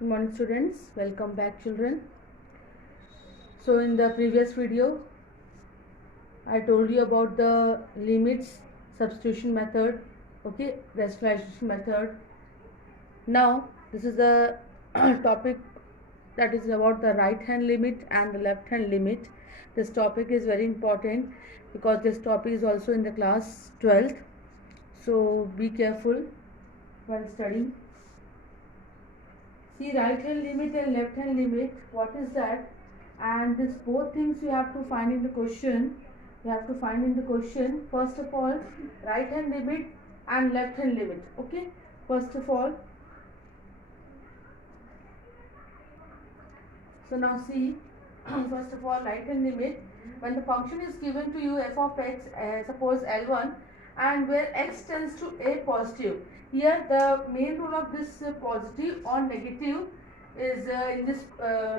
Good morning students, welcome back children. So in the previous video I told you about the limits substitution method, okay, rationalization method. Now this is the topic that is about the right hand limit and the left hand limit. This topic is very important because this topic is also in the class 12th, so be careful while studying. See, right hand limit and left hand limit, what is that? And this both things you have to find in the question. You have to find in the question, first of all, right hand limit and left hand limit. Okay, first of all, so now see, first of all, right hand limit, when the function is given to you f of x, suppose L1, and where x tends to a positive. Here the main rule of this positive or negative is in this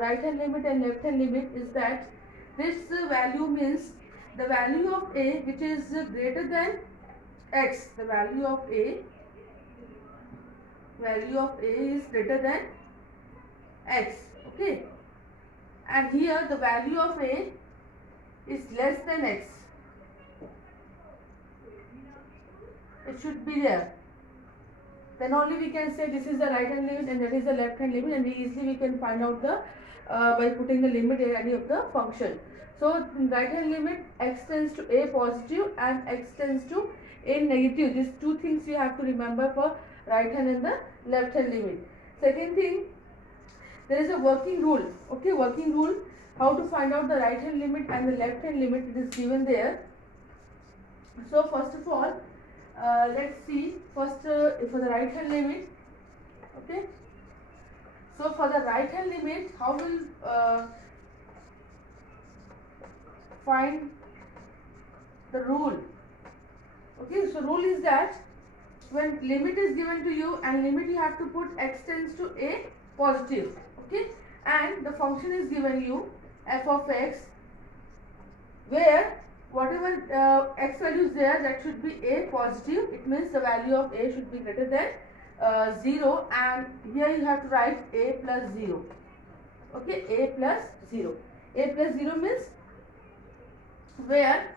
right hand limit and left hand limit is that this value means the value of a which is greater than x. The value of a is greater than x. Okay, and here the value of a is less than x. It should be there. Then only we can say this is the right hand limit and that is the left hand limit, and we can find out the by putting the limit in any of the function. So in right hand limit, x tends to a positive and x tends to a negative. These two things you have to remember for right hand and the left hand limit. Second thing, there is a working rule. Okay, working rule, how to find out the right hand limit and the left hand limit, it is given there. So first of all, let's see first for the right hand limit. Okay, so for the right hand limit, how will find the rule? Okay, so rule is that when limit is given to you and limit you have to put x tends to a positive. Okay, and the function is given you f of x, where whatever x value is there, that should be a positive. It means the value of a should be greater than 0, and here you have to write a plus 0. Okay, a plus 0. A plus 0 means where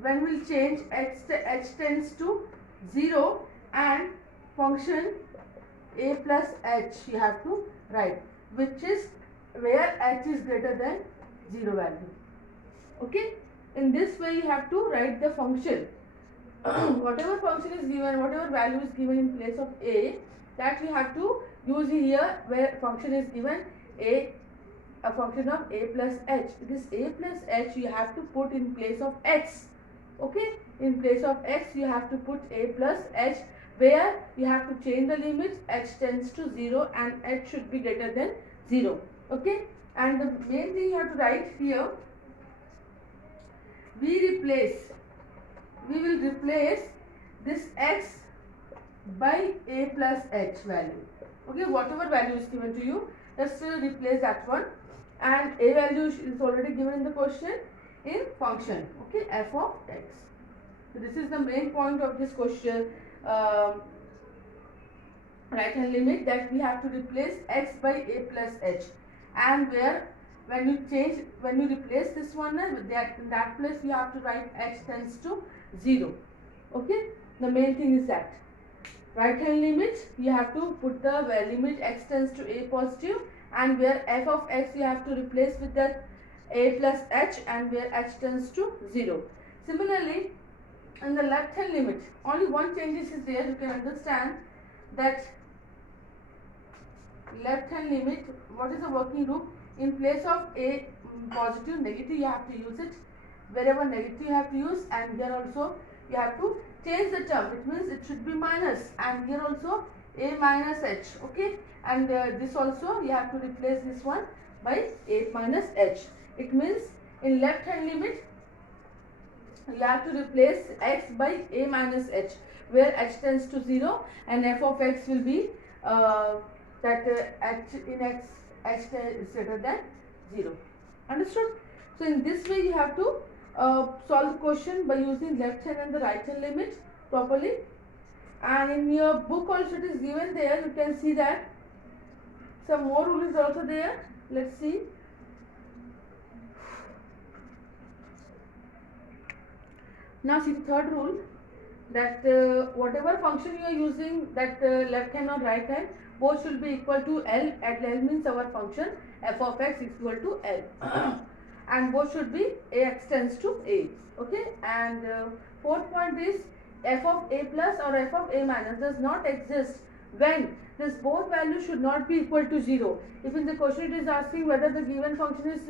when we'll change x tends to 0 and function a plus h you have to write, which is where h is greater than 0 value. Okay, in this way you have to write the function. Whatever function is given, whatever value is given in place of a, that we have to use here where function is given a function of a plus h. This a plus h you have to put in place of x. Okay, in place of x you have to put a plus h, where you have to change the limits, h tends to 0 and h should be greater than 0. Okay, and the main thing you have to write here, we will replace this x by a plus h value. Okay, whatever value is given to you, just replace that one, and a value is already given in the question in function. Okay, f of x. So this is the main point of this question, right hand limit, that we have to replace x by a plus h, and where when you replace this one with that place you have to write x tends to 0. Okay, the main thing is that right hand limit you have to put the limit x tends to a positive, and where f of x you have to replace with that a plus h, and where h tends to 0. Similarly, in the left hand limit, only one change is there. You can understand that left hand limit, what is the working rule? In place of a positive, negative you have to use it. Wherever negative you have to use, and here also you have to change the term. It means it should be minus, and here also a minus h. Okay, and this also you have to replace this one by a minus h. It means in left hand limit you have to replace x by a minus h, where h tends to 0 and f of x will be h in x h is greater than 0. Understood? So in this way you have to solve the question by using left hand and the right hand limit properly. And in your book also it is given there. You can see that some more rule is also there. Let's see. Now see the third rule, that whatever function you are using, that left hand or right hand, both should be equal to L. At L means our function f of x is equal to L and both should be ax tends to a. Okay, and fourth point is f of a plus or f of a minus does not exist when this both values should not be equal to 0. If in the question it is asking whether the given function is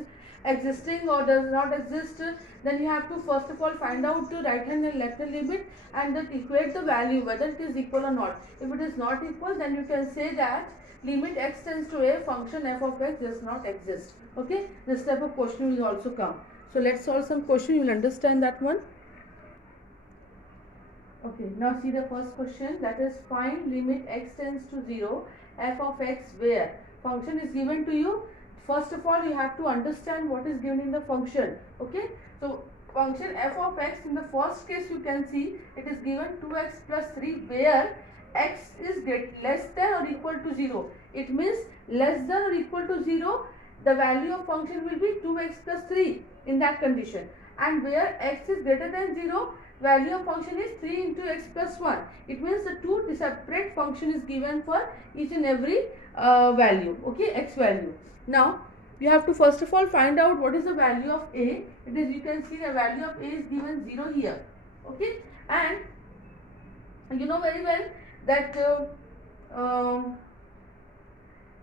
existing or does not exist, then you have to first of all find out the right hand and left hand limit and then equate the value whether it is equal or not. If it is not equal, then you can say that limit x tends to a, function f of x does not exist. Okay, this type of question will also come. So let's solve some question, you will understand that one. Okay, now see the first question, that is find limit x tends to 0 f of x where function is given to you. First of all, you have to understand what is given in the function. Okay, so function f of x, in the first case you can see it is given 2x plus 3 where x is less than or equal to 0. It means less than or equal to 0, the value of function will be 2x plus 3 in that condition, and where x is greater than 0, value of function is 3 into x plus 1. It means the two separate function is given for each and every value. Okay, x value. Now you have to first of all find out what is the value of a. It is, you can see the value of a is given 0 here. Okay, and you know very well that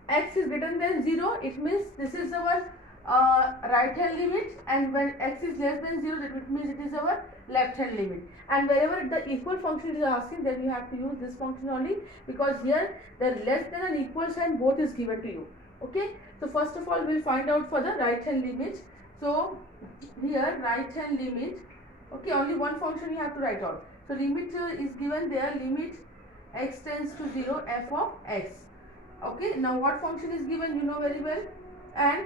x is greater than 0. It means this is our right hand limit, and when x is less than 0, that means it is our left hand limit. And wherever the equal function is asking, then you have to use this function only, because here the less than and equal sign both is given to you. Okay, so first of all we will find out for the right hand limit. So here right hand limit, okay, only one function you have to write out. So limit is given there, limit x tends to 0 f of x. Okay, now what function is given, you know very well, and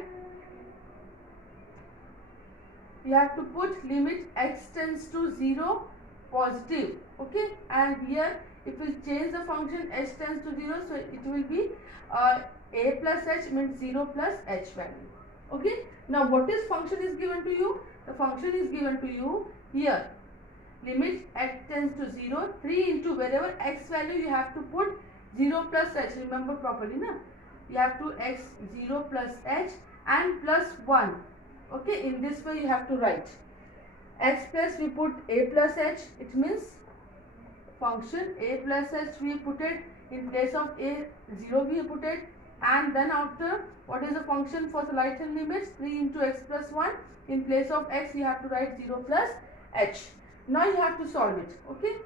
you have to put limit x tends to 0 positive. Okay, and here if we change the function h tends to 0, so it will be a plus h means 0 plus h value. Okay, now what is function is given to you? The function is given to you here, limit x tends to 0, 3 into wherever x value you have to put 0 plus h, remember properly na, you have to x 0 plus h and plus 1. Okay, in this way you have to write x plus we put a plus h, it means function a plus h we put it in place of a 0 we put it, and then after what is the function for the right hand limits, 3 into x plus 1, in place of x you have to write 0 plus h. Now you have to solve it. Okay,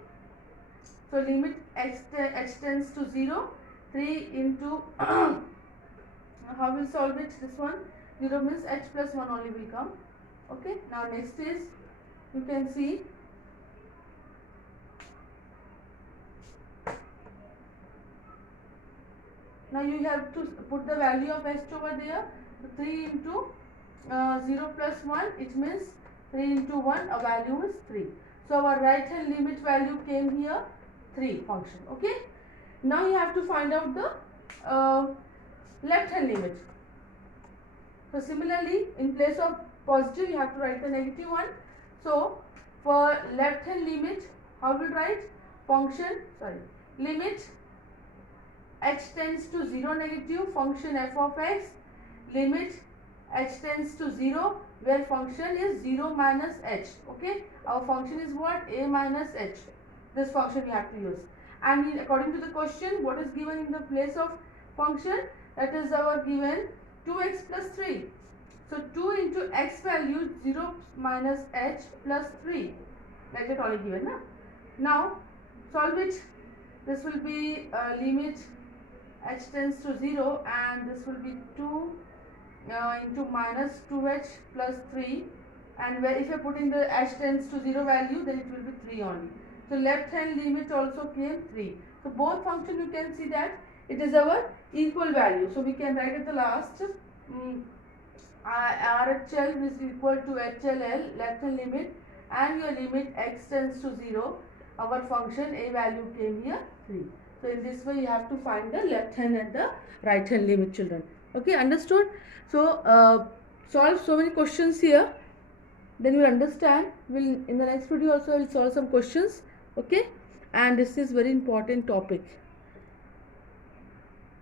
so limit h tends to 0, 3 into how will solve it, this one 0 means h plus 1 only will come. Okay, now next is, you can see now you have to put the value of h over there. So 3 into 0 plus 1, it means 3 into 1, a value is 3. So our right hand limit value came here 3 function. Okay, now you have to find out the left hand limit. So similarly, in place of positive you have to write the negative one. So for left hand limit, how will write function, limit h tends to 0 negative, function f of x, limit h tends to 0 where function is 0 minus h. Okay, our function is what, a minus h. This function we have to use, and according to the question what is given in the place of function, that is our given 2x plus 3. So 2 into x value 0 minus h plus 3, like that only given na? Now solve it. This will be limit h tends to 0, and this will be 2 into minus 2h plus 3, and where if you are putting the h tends to 0 value, then it will be 3 only. So left hand limit also came 3. So both function you can see that it is our equal value. So we can write at the last RHL is equal to HLL, left hand limit, and your limit x tends to 0. our function a value came here 3. So in this way you have to find the left hand and the right hand limit, children. Okay, understood? So solve so many questions here, then you will understand. In the next video also I will solve some questions. Okay, and this is very important topic.